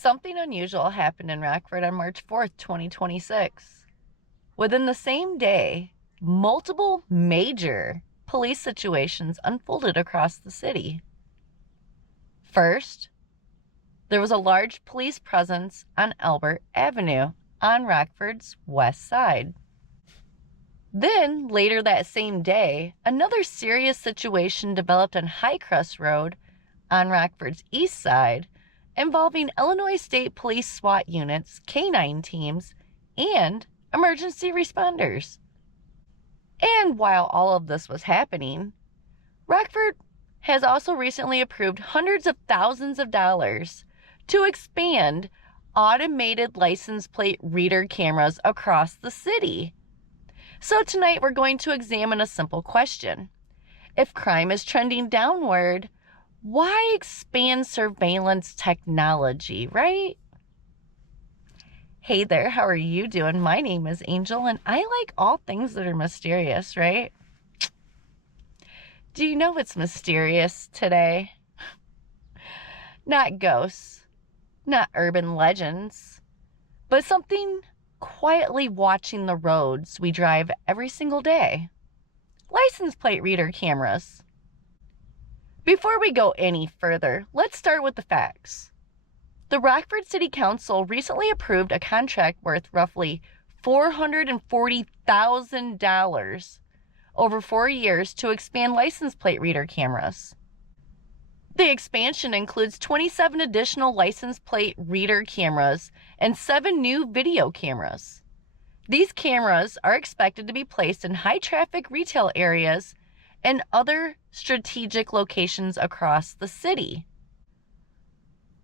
Something unusual happened in Rockford on March 4th, 2026. Within the same day, multiple major police situations unfolded across the city. First, there was a large police presence on Albert Avenue on Rockford's west side. Then, later that same day, another serious situation developed on Highcrest Road on Rockford's east side, involving Illinois State Police SWAT units, K-9 teams, and emergency responders. And while all of this was happening, Rockford has also recently approved hundreds of thousands of dollars to expand automated license plate reader cameras across the city. So tonight we're going to examine a simple question. If crime is trending downward, why expand surveillance technology, right? Hey there, how are you doing? My name is Angel, and I like all things that are mysterious, right? Do you know what's mysterious today? Not ghosts, not urban legends, but something quietly watching the roads we drive every single day. License plate reader cameras. Before we go any further, let's start with the facts. The Rockford City Council recently approved a contract worth roughly $440,000 over 4 years to expand license plate reader cameras. The expansion includes 27 additional license plate reader cameras and 7 new video cameras. These cameras are expected to be placed in high-traffic retail areas and other strategic locations across the city.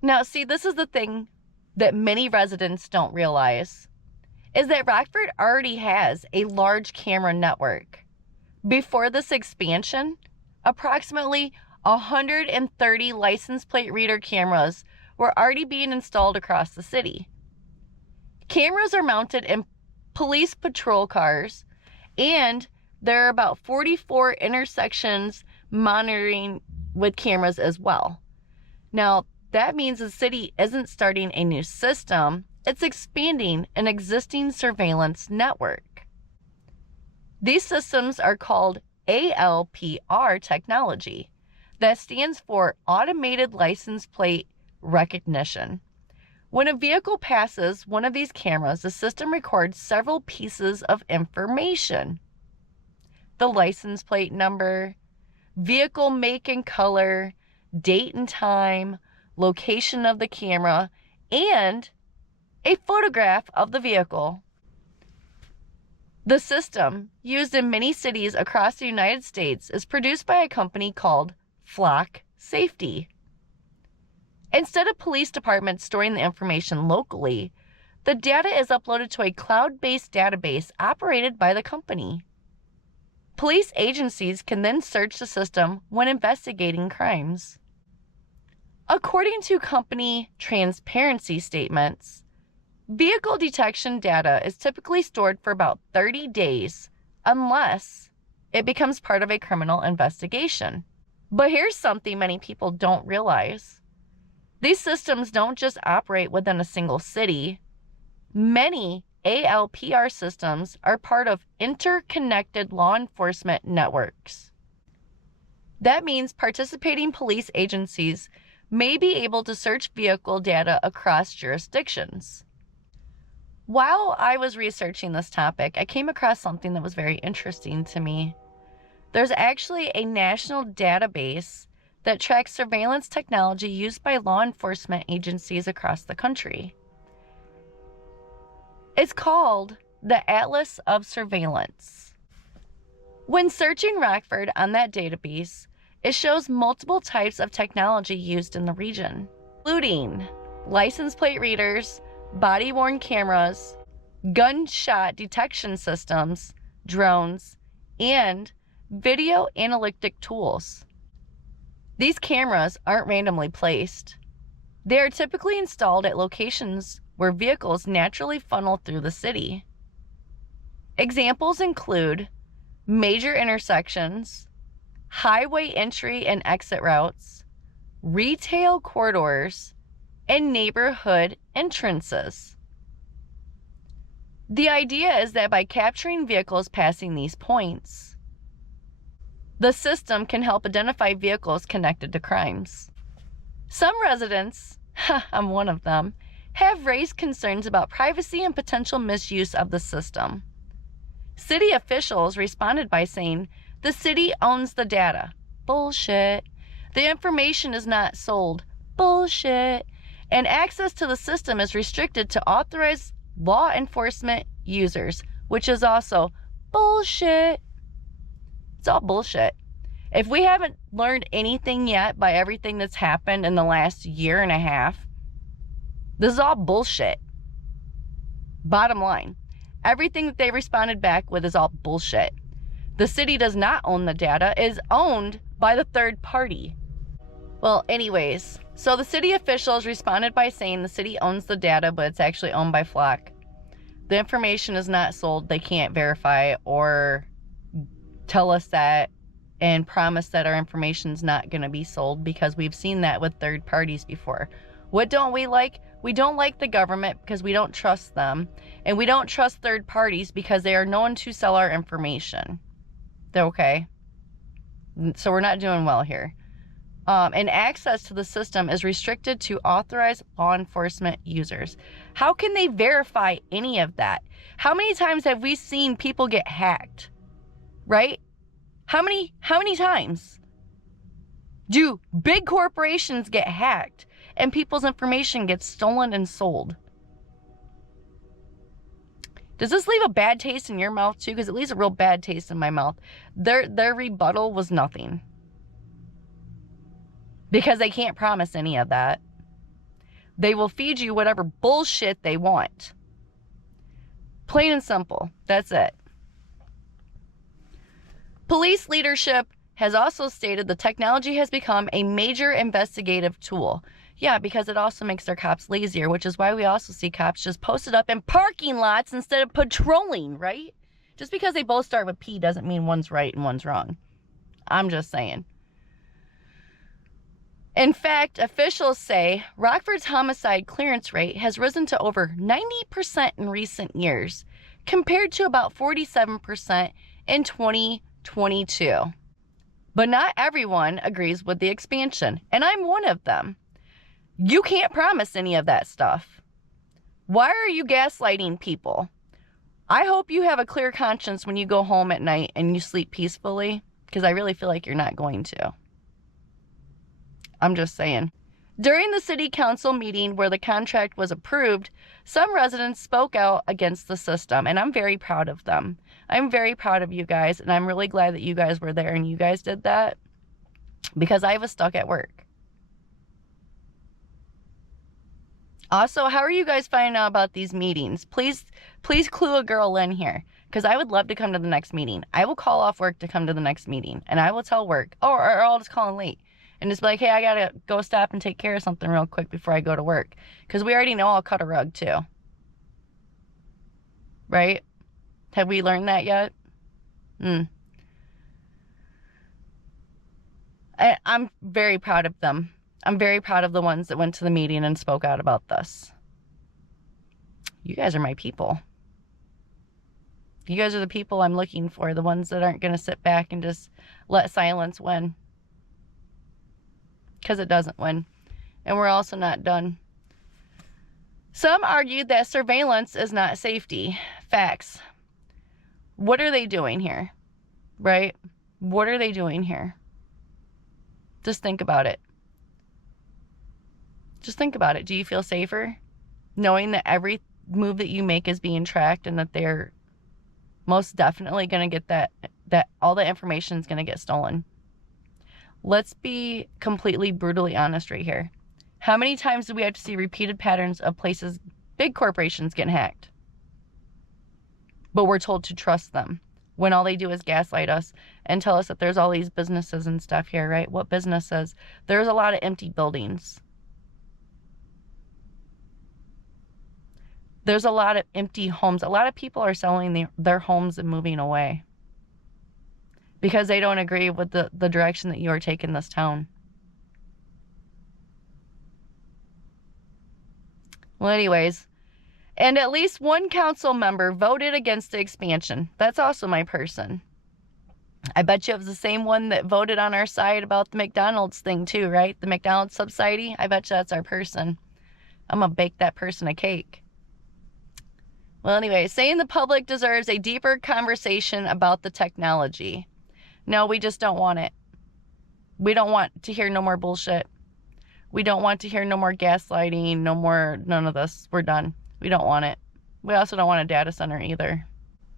Now, see, this is the thing that many residents don't realize, is that Rockford already has a large camera network. Before this expansion, approximately 130 license plate reader cameras were already being installed across the city. Cameras are mounted in police patrol cars, and there are about 44 intersections monitoring with cameras as well. Now, that means the city isn't starting a new system, it's expanding an existing surveillance network. These systems are called ALPR technology. That stands for Automated License Plate Recognition. When a vehicle passes one of these cameras, the system records several pieces of information. The license plate number, vehicle make and color, date and time, location of the camera, and a photograph of the vehicle. The system, used in many cities across the United States, is produced by a company called Flock Safety. Instead of police departments storing the information locally, the data is uploaded to a cloud-based database operated by the company. Police agencies can then search the system when investigating crimes. According to company transparency statements, vehicle detection data is typically stored for about 30 days unless it becomes part of a criminal investigation. But here's something many people don't realize. These systems don't just operate within a single city. Many ALPR systems are part of interconnected law enforcement networks. That means participating police agencies may be able to search vehicle data across jurisdictions. While I was researching this topic, I came across something that was very interesting to me. There's actually a national database that tracks surveillance technology used by law enforcement agencies across the country. It's called the Atlas of Surveillance. When searching Rockford on that database, it shows multiple types of technology used in the region, including license plate readers, body-worn cameras, gunshot detection systems, drones, and video analytic tools. These cameras aren't randomly placed. They are typically installed at locations where vehicles naturally funnel through the city. Examples include major intersections, highway entry and exit routes, retail corridors, and neighborhood entrances. The idea is that by capturing vehicles passing these points, the system can help identify vehicles connected to crimes. Some residents, I'm one of them, have raised concerns about privacy and potential misuse of the system. City officials responded by saying, "The city owns the data." Bullshit. The information is not sold. Bullshit. And access to the system is restricted to authorized law enforcement users, which is also bullshit. It's all bullshit. If we haven't learned anything yet by everything that's happened in the last year and a half, this is all bullshit. Bottom line, everything that they responded back with is all bullshit. The city does not own the data. It is owned by the third party. Well, anyways, so the city officials responded by saying the city owns the data, but it's actually owned by Flock. The information is not sold. They can't verify or tell us that and promise that our information is not going to be sold, because we've seen that with third parties before. What don't we like? We don't like the government because we don't trust them, and we don't trust third parties because they are known to sell our information. Okay? So we're not doing well here. And access to the system is restricted to authorized law enforcement users. How can they verify any of that? How many times have we seen people get hacked? Right? How many times do big corporations get hacked and people's information gets stolen and sold? Does this leave a bad taste in your mouth too? Because it leaves a real bad taste in my mouth. Their rebuttal was nothing. Because they can't promise any of that. They will feed you whatever bullshit they want. Plain and simple. That's it. Police leadership has also stated the technology has become a major investigative tool. Yeah, because it also makes their cops lazier, which is why we also see cops just posted up in parking lots instead of patrolling, right? Just because they both start with P doesn't mean one's right and one's wrong. I'm just saying. In fact, officials say Rockford's homicide clearance rate has risen to over 90% in recent years, compared to about 47% in 2022. But not everyone agrees with the expansion, and I'm one of them. You can't promise any of that stuff. Why are you gaslighting people? I hope you have a clear conscience when you go home at night and you sleep peacefully, because I really feel like you're not going to. I'm just saying. During the city council meeting where the contract was approved, some residents spoke out against the system, and I'm very proud of them. I'm very proud of you guys, and I'm really glad that you guys were there and you guys did that, because I was stuck at work. Also, how are you guys finding out about these meetings? Please clue a girl in here, because I would love to come to the next meeting. I will call off work to come to the next meeting, and I will tell work, or I'll just call in late. And just be like, hey, I gotta go stop and take care of something real quick before I go to work. Because we already know I'll cut a rug too. Right? Have we learned that yet? I'm very proud of them. I'm very proud of the ones that went to the meeting and spoke out about this. You guys are my people. You guys are the people I'm looking for. The ones that aren't going to sit back and just let silence win. Because it doesn't win. And we're also not done. Some argued that surveillance is not safety. Facts. What are they doing here? Right? What are they doing here? Just think about it. Just think about it. Do you feel safer knowing that every move that you make is being tracked and that they're most definitely going to get that all the information is going to get stolen? Let's be completely brutally honest right here. How many times do we have to see repeated patterns of places, big corporations getting hacked? But we're told to trust them when all they do is gaslight us and tell us that there's all these businesses and stuff here, right? What businesses? There's a lot of empty buildings. There's a lot of empty homes. A lot of people are selling their homes and moving away because they don't agree with the direction that you are taking this town. Well, anyways, and at least one council member voted against the expansion. That's also my person. I bet you it was the same one that voted on our side about the McDonald's thing too, right? The McDonald's subsidy. I bet you that's our person. I'm going to bake that person a cake. Well, anyway, saying the public deserves a deeper conversation about the technology. No, we just don't want it. We don't want to hear no more bullshit. We don't want to hear no more gaslighting, none of this. We're done. We don't want it. We also don't want a data center either.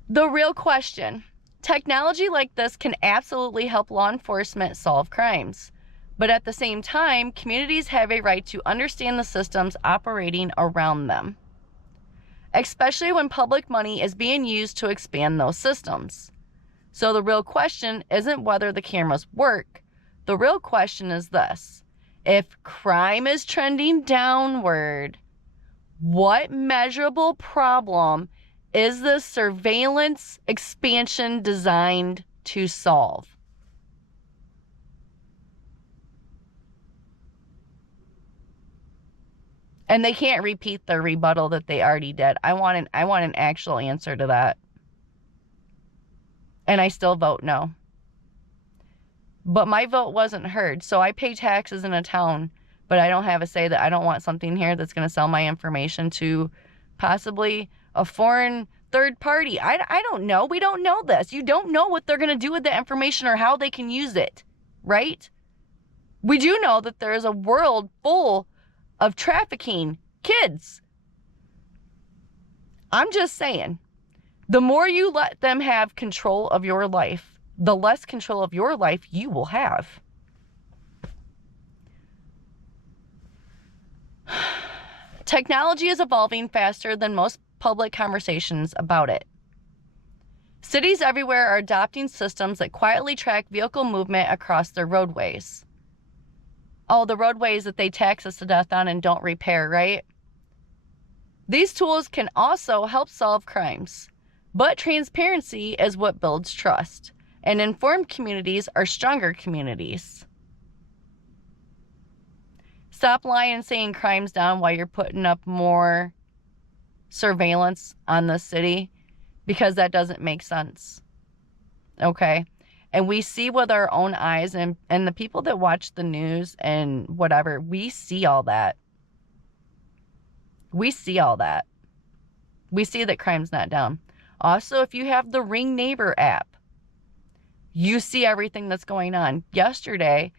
The real question. Technology like this can absolutely help law enforcement solve crimes. But at the same time, communities have a right to understand the systems operating around them, especially when public money is being used to expand those systems. So the real question isn't whether the cameras work. The real question is this. If crime is trending downward, what measurable problem is this surveillance expansion designed to solve? And they can't repeat the rebuttal that they already did. I want an actual answer to that. And I still vote no. But my vote wasn't heard. So I pay taxes in a town, but I don't have a say that I don't want something here that's going to sell my information to possibly a foreign third party. I don't know. We don't know this. You don't know what they're going to do with the information or how they can use it, right? We do know that there is a world full of trafficking kids. I'm just saying, the more you let them have control of your life, the less control of your life you will have. Technology is evolving faster than most public conversations about it. Cities everywhere are adopting systems that quietly track vehicle movement across their roadways. Oh, the roadways that they tax us to death on and don't repair, right? These tools can also help solve crimes, but transparency is what builds trust, and informed communities are stronger communities. Stop lying and saying crime's down while you're putting up more surveillance on the city, because that doesn't make sense. Okay? And we see with our own eyes, and the people that watch the news and whatever, we see all that. We see all that. We see that crime's not down. Also, if you have the Ring Neighbor app, you see everything that's going on. Yesterday,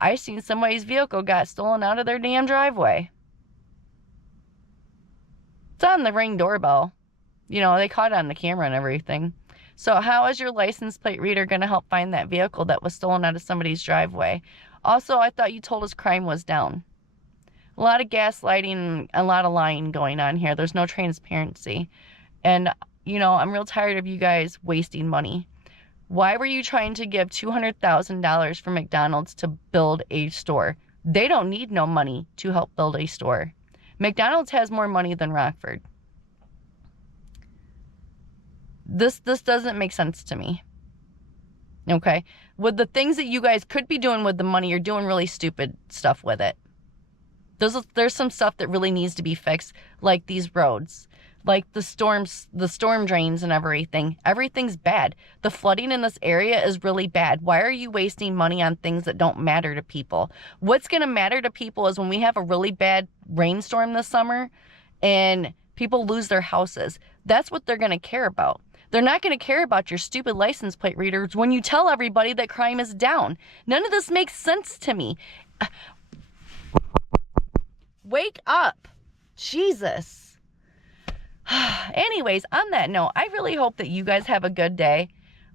I seen somebody's vehicle got stolen out of their damn driveway. It's on the Ring doorbell. You know, they caught it on the camera and everything. So how is your license plate reader going to help find that vehicle that was stolen out of somebody's driveway? Also, I thought you told us crime was down. A lot of gaslighting, a lot of lying going on here. There's no transparency. And, you know, I'm real tired of you guys wasting money. Why were you trying to give $200,000 for McDonald's to build a store? They don't need no money to help build a store. McDonald's has more money than Rockford. This doesn't make sense to me. Okay? With the things that you guys could be doing with the money, you're doing really stupid stuff with it. There's some stuff that really needs to be fixed, like these roads, like the storm drains and everything. Everything's bad. The flooding in this area is really bad. Why are you wasting money on things that don't matter to people? What's going to matter to people is when we have a really bad rainstorm this summer and people lose their houses. That's what they're going to care about. They're not going to care about your stupid license plate readers when you tell everybody that crime is down. None of this makes sense to me. Wake up. Jesus. Anyways, on that note, I really hope that you guys have a good day.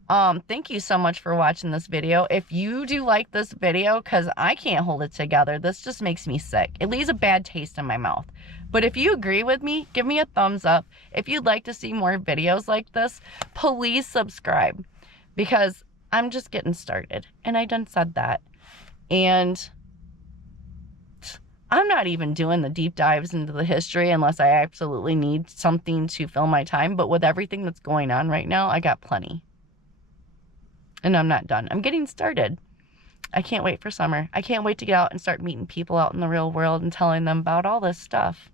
Thank you so much for watching this video. If you do like this video, because I can't hold it together, this just makes me sick. It leaves a bad taste in my mouth. But if you agree with me, give me a thumbs up. If you'd like to see more videos like this, please subscribe. Because I'm just getting started. And I done said that. And I'm not even doing the deep dives into the history unless I absolutely need something to fill my time. But with everything that's going on right now, I got plenty. And I'm not done. I'm getting started. I can't wait for summer. I can't wait to get out and start meeting people out in the real world and telling them about all this stuff.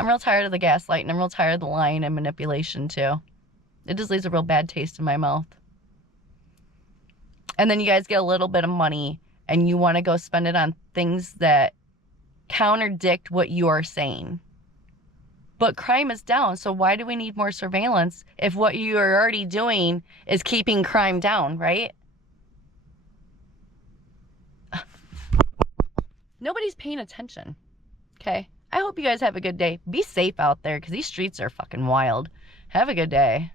I'm real tired of the gaslighting. I'm real tired of the lying and manipulation too. It just leaves a real bad taste in my mouth. And then you guys get a little bit of money and you want to go spend it on things that contradict what you are saying. But crime is down, so why do we need more surveillance if what you are already doing is keeping crime down, right? Nobody's paying attention, okay? I hope you guys have a good day. Be safe out there because these streets are fucking wild. Have a good day.